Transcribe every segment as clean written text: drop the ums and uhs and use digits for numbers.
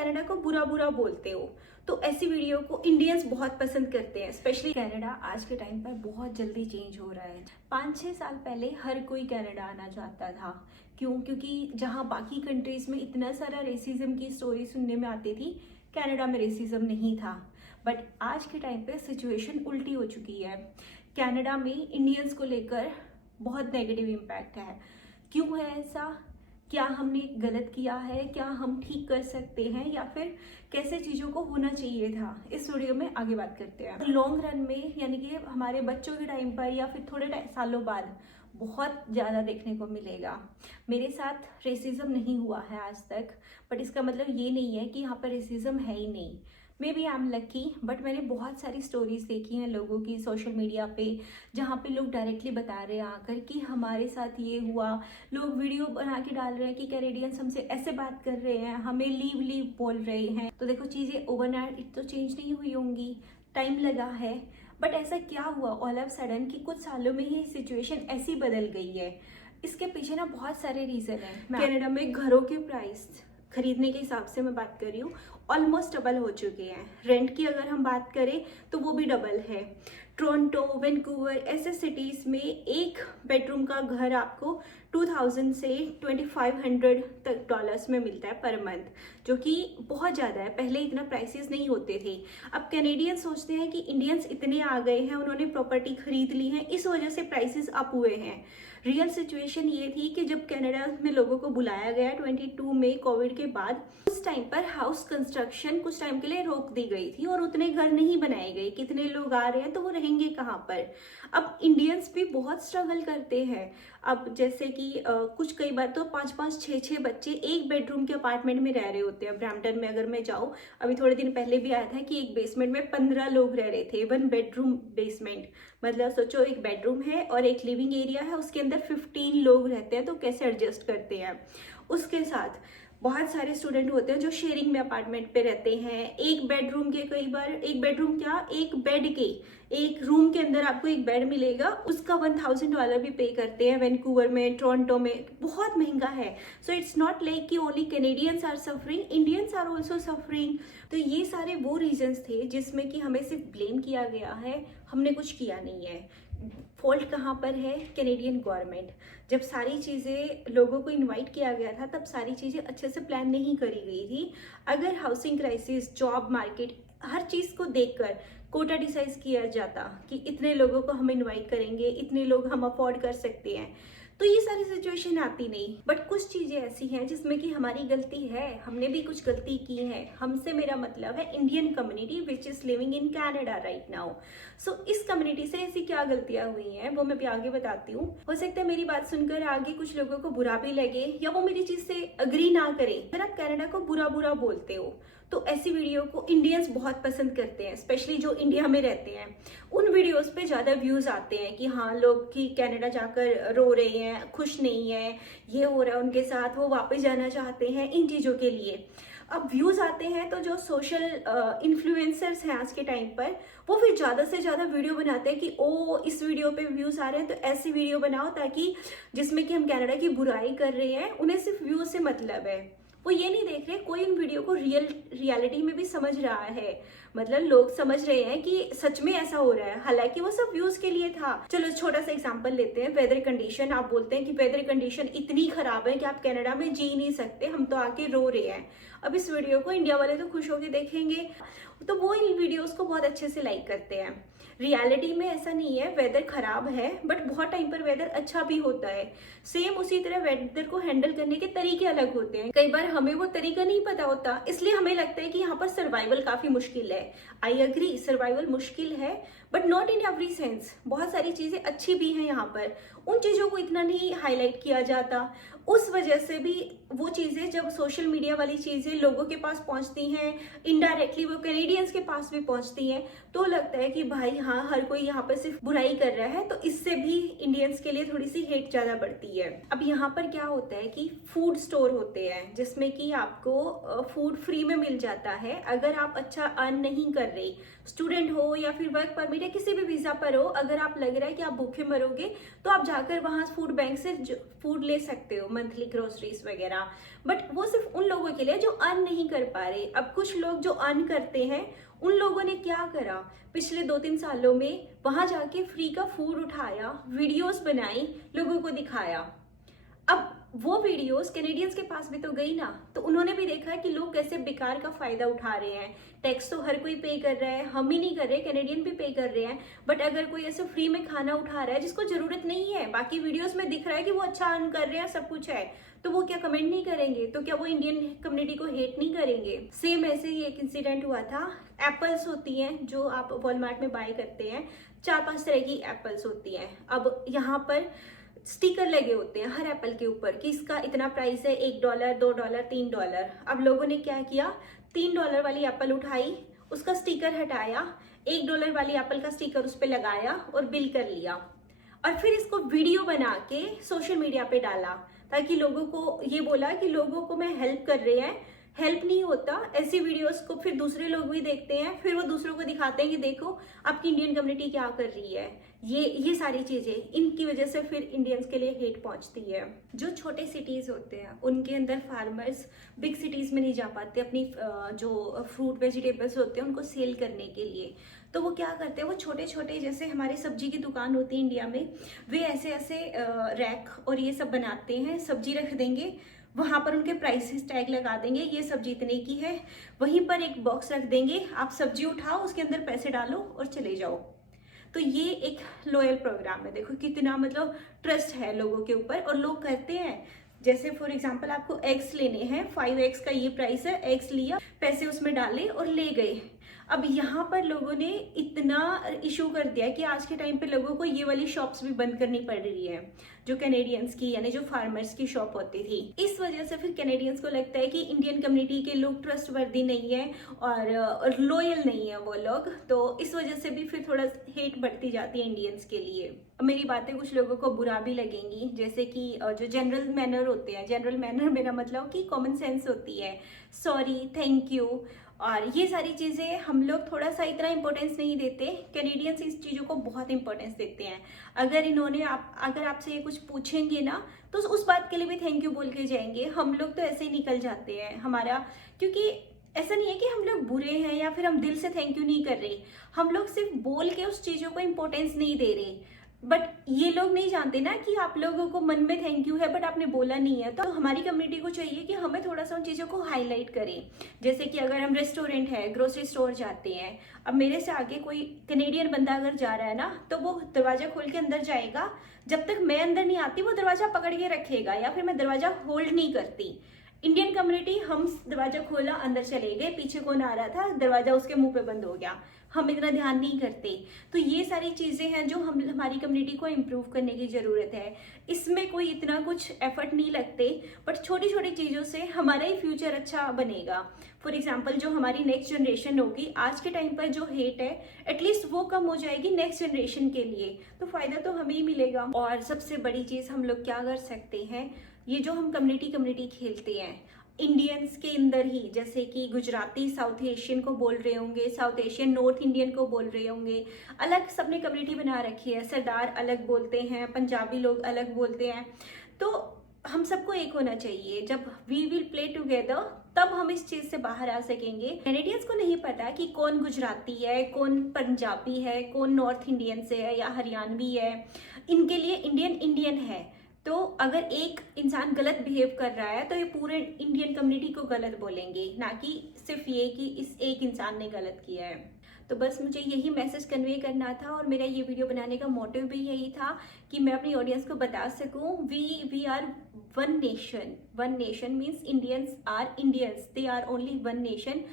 Canada को बुरा बुरा बोलते हो, तो ऐसी वीडियो को इंडियंस बहुत पसंद करते हैं। स्पेशली कनाडा आज के टाइम पर बहुत जल्दी चेंज हो रहा है। 5-6 साल पहले हर कोई कनाडा आना चाहता था। क्यों? क्योंकि जहाँ बाकी कंट्रीज में इतना सारा रेसिज्म की स्टोरी सुनने में आती थी, कनाडा में रेसिज्म नहीं था। बट आज के टाइम पे सिचुएशन उल्टी हो चुकी है। कनाडा में इंडियंस को लेकर बहुत नेगेटिव इम्पैक्ट है। क्यों है ऐसा? क्या हमने गलत किया है? क्या हम ठीक कर सकते हैं? या फिर कैसे चीज़ों को होना चाहिए था? इस वीडियो में आगे बात करते हैं। लॉन्ग रन में, यानी कि हमारे बच्चों के टाइम पर या फिर थोड़े सालों बाद बहुत ज़्यादा देखने को मिलेगा। मेरे साथ रेसिज्म नहीं हुआ है आज तक, बट इसका मतलब ये नहीं है कि यहाँ पर रेसिज्म है ही नहीं। May be I am lucky, but मैंने बहुत सारी स्टोरीज देखी हैं लोगों की सोशल मीडिया पे, जहाँ पे लोग डायरेक्टली बता रहे हैं आकर कि हमारे साथ ये हुआ। लोग वीडियो बना के डाल रहे हैं कि कैनेडियंस हमसे ऐसे बात कर रहे हैं, हमें लीव लीव बोल रहे हैं। तो देखो, चीज़ें ओवरनाइट तो चेंज नहीं हुई होंगी, टाइम लगा है। बट ऐसा क्या हुआ ऑल ऑफ सडन कि कुछ सालों में ही सिचुएशन ऐसी बदल गई है? इसके पीछे ना बहुत सारे रीज़न है। कनाडा में घरों के प्राइस खरीदने के हिसाब से मैं बात कर रही हूँ, ऑलमोस्ट डबल हो चुके हैं। रेंट की अगर हम बात करें तो वो भी डबल है। टोरंटो, वैंकूवर ऐसे सिटीज़ में एक बेडरूम का घर आपको 2000 से 2500 तक डॉलर्स में मिलता है पर मंथ, जो कि बहुत ज़्यादा है। पहले इतना प्राइसेस नहीं होते थे। अब कैनेडियंस सोचते हैं कि इंडियंस इतने आ गए हैं, उन्होंने प्रॉपर्टी खरीद ली है, इस वजह से प्राइसेस अप हुए हैं। रियल सिचुएशन ये थी कि जब कनाडा में लोगों को बुलाया गया 22 में कोविड के बाद, उस टाइम पर हाउस कंस्ट्रक्शन कुछ टाइम के लिए रोक दी गई थी और उतने घर नहीं बनाए गए। कितने लोग आ रहे हैं तो वो रहेंगे कहाँ पर? अब इंडियंस भी बहुत स्ट्रगल करते हैं। अब जैसे कि कुछ कई बार तो 5-5, 6-6 बच्चे एक बेडरूम के अपार्टमेंट में रह रहे होते हैं। ब्रैम्पटन में अगर मैं जाऊँ, अभी थोड़े दिन पहले भी आया था कि एक बेसमेंट में 15 लोग रह रहे थे। 1 बेडरूम बेसमेंट, मतलब सोचो एक बेडरूम है और एक लिविंग एरिया है, उसके अंदर 15 लोग रहते हैं, तो कैसे एडजस्ट करते हैं? उसके साथ बहुत सारे स्टूडेंट होते हैं जो शेयरिंग में अपार्टमेंट पे रहते हैं। एक बेडरूम के, कई बार एक बेडरूम क्या, एक बेड के, एक रूम के अंदर आपको एक बेड मिलेगा, उसका $1000 भी पे करते हैं। वैंकूवर में, टोरंटो में बहुत महंगा है। सो इट्स नॉट लाइक कि only Canadians are suffering, Indians are also suffering. तो ये सारे वो रीजंस थे जिसमें कि हमें सिर्फ ब्लेम किया गया है, हमने कुछ किया नहीं है। फॉल्ट कहाँ पर है? Canadian government. जब सारी चीज़ें लोगों को इनवाइट किया गया था, तब सारी चीज़ें अच्छे से प्लान नहीं करी गई थी। अगर हाउसिंग क्राइसिस, जॉब मार्केट, हर चीज़ को देखकर कोटा डिसाइड किया जाता कि इतने लोगों को हम इनवाइट करेंगे, इतने लोग हम अफोर्ड कर सकते हैं, तो ये सारी सिचुएशन आती नहीं। बट कुछ चीज़ें ऐसी हैं जिसमें कि हमारी गलती है, हमने भी कुछ गलती की है। हमसे मेरा मतलब है Indian community which is living in Canada right now. So इस कम्युनिटी से ऐसी क्या गलतियां हुई हैं वो मैं भी आगे बताती हूँ। हो सकता है मेरी बात सुनकर आगे कुछ लोगों को बुरा भी लगे या वो मेरी चीज़ से अग्री ना करें। अगर आप कनाडा को बुरा बुरा बोलते हो तो ऐसी वीडियो को इंडियंस बहुत पसंद करते हैं। स्पेशली जो इंडिया में रहते हैं, उन वीडियोस पे ज़्यादा व्यूज़ आते हैं कि हाँ, लोग कि कनाडा जाकर रो रहे हैं, खुश नहीं है, ये हो रहा है उनके साथ, वो वापस जाना चाहते हैं इन चीज़ों के लिए। अब व्यूज़ आते हैं तो जो सोशल इन्फ्लुएंसर्स हैं आज के टाइम पर, वो फिर ज़्यादा से ज़्यादा वीडियो बनाते हैं कि ओ इस वीडियो पे व्यूज़ आ रहे हैं तो ऐसी वीडियो बनाओ ताकि जिसमें कि हम कनाडा की बुराई कर रहे हैं। उन्हें सिर्फ व्यूज़ से मतलब है, वो ये नहीं देख रहे कोई इन वीडियो को रियलिटी में भी समझ रहा है। मतलब लोग समझ रहे हैं कि सच में ऐसा हो रहा है, हालांकि वो सब व्यूज के लिए था। चलो छोटा सा एग्जांपल लेते हैं। वेदर कंडीशन, आप बोलते हैं कि वेदर कंडीशन इतनी खराब है कि आप कनाडा में जी नहीं सकते, हम तो आके रो रहे हैं। अब इस वीडियो को इंडिया वाले तो खुश होकर देखेंगे, तो वो इन वीडियोस को बहुत अच्छे से लाइक करते हैं। रियलिटी में ऐसा नहीं है, वेदर खराब है बट बहुत टाइम पर वेदर अच्छा भी होता है। सेम उसी तरह वेदर को हैंडल करने के तरीके अलग होते हैं। कई बार हमें वो तरीका नहीं पता होता, इसलिए हमें लगता है कि यहाँ पर सर्वाइवल काफी मुश्किल है। आई अग्री, सर्वाइवल मुश्किल है, but not in every sense. बहुत सारी चीजें अच्छी भी हैं यहाँ पर, उन चीजों को इतना नहीं हाईलाइट किया जाता। उस वजह से भी वो चीजें, जब सोशल मीडिया वाली चीजें लोगों के पास पहुंचती हैं, इनडायरेक्टली वो कैनेडियंस के पास भी पहुंचती हैं, तो लगता है कि भाई हाँ, हर कोई यहाँ पर सिर्फ बुराई कर रहा है, तो इससे भी इंडियंस के लिए थोड़ी सी हेट ज्यादा बढ़ती है। अब यहाँ पर क्या होता है कि फूड स्टोर होते हैं जिसमें कि आपको फूड फ्री में मिल जाता है। अगर आप अच्छा अर्न नहीं कर रहे, स्टूडेंट हो या फिर वर्क परमिट या किसी भी वीजा पर हो, अगर आप लग रहा है कि आप भूखे मरोगे, तो आप जाकर वहां फूड बैंक से फूड ले सकते हो। मंथली ग्रोसरीज वगैरह, बट वो सिर्फ उन लोगों के लिए जो अर्न नहीं कर पा रहे। अब कुछ लोग जो अर्न करते हैं उन लोगों ने क्या करा, पिछले 2-3 सालों में वहां जाके फ्री का फूड उठाया, वीडियोस बनाई, लोगों को दिखाया। अब वो वीडियोस कैनेडियंस के पास भी तो गई ना, तो उन्होंने भी देखा कि लोग कैसे बेकार का फायदा उठा रहे हैं। टैक्स तो हर कोई पे कर रहा है, हम ही नहीं कर रहे, कैनेडियन भी पे कर रहे हैं, बट अगर कोई ऐसे फ्री में खाना उठा रहा है जिसको जरूरत नहीं है, बाकी वीडियोस में दिख रहा है कि वो अच्छा अर्न कर रहे हैं, सब कुछ है, तो वो क्या कमेंट नहीं करेंगे? तो क्या वो इंडियन कम्युनिटी को हेट नहीं करेंगे? सेम ऐसे ही एक इंसिडेंट हुआ था। एप्पल्स होती हैं जो आप वॉलमार्ट में बाय करते हैं, 4-5 तरह की एप्पल्स होती हैं। अब यहाँ पर स्टिकर लगे होते हैं हर एप्पल के ऊपर कि इसका इतना प्राइस है, $1, $2, $3। अब लोगों ने क्या किया, $3 वाली एप्पल उठाई, उसका स्टिकर हटाया, $1 वाली एप्पल का स्टिकर उस पर लगाया और बिल कर लिया, और फिर इसको वीडियो बना के सोशल मीडिया पे डाला, ताकि लोगों को ये बोला कि लोगों को मैं हेल्प कर रहे हैं। हेल्प नहीं होता, ऐसी वीडियोस को फिर दूसरे लोग भी देखते हैं, फिर वो दूसरों को दिखाते हैं कि देखो आपकी इंडियन कम्युनिटी क्या कर रही है। ये सारी चीजें, इनकी वजह से फिर इंडियंस के लिए हेट पहुंचती है। जो छोटे सिटीज होते हैं उनके अंदर फार्मर्स बिग सिटीज में नहीं जा पाते अपनी जो फ्रूट वेजिटेबल्स होते हैं उनको सेल करने के लिए, तो वो क्या करते हैं, वो छोटे छोटे, जैसे हमारी सब्जी की दुकान होती है इंडिया में, वे ऐसे ऐसे रैक और ये सब बनाते हैं, सब्जी रख देंगे, वहां पर उनके प्राइसेस टैग लगा देंगे, ये सब्जी इतने की है, वहीं पर एक बॉक्स रख देंगे, आप सब्जी उठाओ, उसके अंदर पैसे डालो और चले जाओ। तो ये एक लॉयल प्रोग्राम है। देखो कितना मतलब ट्रस्ट है लोगों के ऊपर, और लोग करते हैं। जैसे फॉर एग्जांपल आपको एग्स लेने हैं, 5 एग्स का ये प्राइस है, एग्स लिया, पैसे उसमें डाले और ले गए। अब यहाँ पर लोगों ने इतना इशू कर दिया कि आज के टाइम पे लोगों को ये वाली शॉप्स भी बंद करनी पड़ रही है, जो कैनेडियंस की यानी जो फार्मर्स की शॉप होती थी। इस वजह से फिर कैनेडियंस को लगता है कि इंडियन कम्युनिटी के लोग ट्रस्टवर्दी नहीं है और लॉयल नहीं है वो लोग, तो इस वजह से भी फिर थोड़ा हेट बढ़ती जाती है इंडियंस के लिए। मेरी बातें कुछ लोगों को बुरा भी लगेंगी, जैसे कि जो जनरल मैनर होते हैं, जनरल मैनर मेरा मतलब कि कॉमन सेंस होती है, सॉरी, थैंक यू, और ये सारी चीज़ें हम लोग थोड़ा सा इतना इंपॉर्टेंस नहीं देते। कैनेडियंस इस चीज़ों को बहुत इंपॉर्टेंस देते हैं। अगर आपसे ये कुछ पूछेंगे ना, तो उस बात के लिए भी थैंक यू बोल के जाएंगे। हम लोग तो ऐसे ही निकल जाते हैं हमारा, क्योंकि ऐसा नहीं है कि हम लोग बुरे हैं या फिर हम दिल से थैंक यू नहीं कर रहे, हम लोग सिर्फ बोल के उस चीज़ों को इंपॉर्टेंस नहीं दे रहे। बट ये लोग नहीं जानते ना कि आप लोगों को मन में थैंक यू है बट आपने बोला नहीं है। तो हमारी कम्युनिटी को चाहिए कि हमें थोड़ा सा उन चीज़ों को हाईलाइट करें। जैसे कि अगर हम रेस्टोरेंट है, ग्रोसरी स्टोर जाते हैं, अब मेरे से आगे कोई कैनेडियन बंदा अगर जा रहा है ना, तो वो दरवाजा खोल के अंदर जाएगा, जब तक मैं अंदर नहीं आती वो दरवाजा पकड़ के रखेगा, या फिर मैं दरवाजा होल्ड नहीं करती। इंडियन कम्युनिटी, हम दरवाजा खोला, अंदर चले गए, पीछे कौन आ रहा था, दरवाजा उसके मुंह पे बंद हो गया, हम इतना ध्यान नहीं करते। तो ये सारी चीजें हैं जो हमारी कम्युनिटी को इम्प्रूव करने की जरूरत है। इसमें कोई इतना कुछ एफर्ट नहीं लगते, बट छोटी छोटी चीजों से हमारा ही फ्यूचर अच्छा बनेगा। फॉर एग्जाम्पल, जो हमारी नेक्स्ट जनरेशन होगी, आज के टाइम पर जो हेट है एटलीस्ट वो कम हो जाएगी नेक्स्ट जनरेशन के लिए, तो फायदा तो हमें ही मिलेगा। और सबसे बड़ी चीज हम लोग क्या कर सकते हैं, ये जो हम कम्युनिटी खेलते हैं इंडियंस के अंदर ही, जैसे कि गुजराती साउथ एशियन को बोल रहे होंगे, साउथ एशियन नॉर्थ इंडियन को बोल रहे होंगे, अलग सबने कम्युनिटी बना रखी है, सरदार अलग बोलते हैं, पंजाबी लोग अलग बोलते हैं। तो हम सबको एक होना चाहिए। जब वी विल प्ले टुगेदर, तब हम इस चीज से बाहर आ सकेंगे। कैनेडियंस को नहीं पता कि कौन गुजराती है, कौन पंजाबी है, कौन नॉर्थ इंडियन से है या हरियाणवी है। इनके लिए इंडियन इंडियन है। तो अगर एक इंसान गलत बिहेव कर रहा है तो ये पूरे इंडियन कम्युनिटी को गलत बोलेंगे, ना कि सिर्फ ये कि इस एक इंसान ने गलत किया है। तो बस मुझे यही मैसेज कन्वे करना था, और मेरा ये वीडियो बनाने का मोटिव भी यही था कि मैं अपनी ऑडियंस को बता सकूं we are one nation. One nation means Indians are Indians, they are only one nation.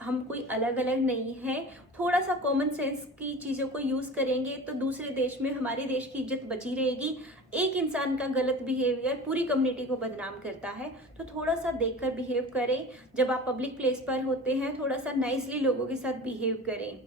हम कोई अलग अलग नहीं है। थोड़ा सा कॉमन सेंस की चीज़ों को यूज़ करेंगे तो दूसरे देश में हमारे देश की इज्जत बची रहेगी। एक इंसान का गलत बिहेवियर पूरी कम्युनिटी को बदनाम करता है, तो थोड़ा सा देखकर बिहेव करें। जब आप पब्लिक प्लेस पर होते हैं, थोड़ा सा नाइसली लोगों के साथ बिहेव करें।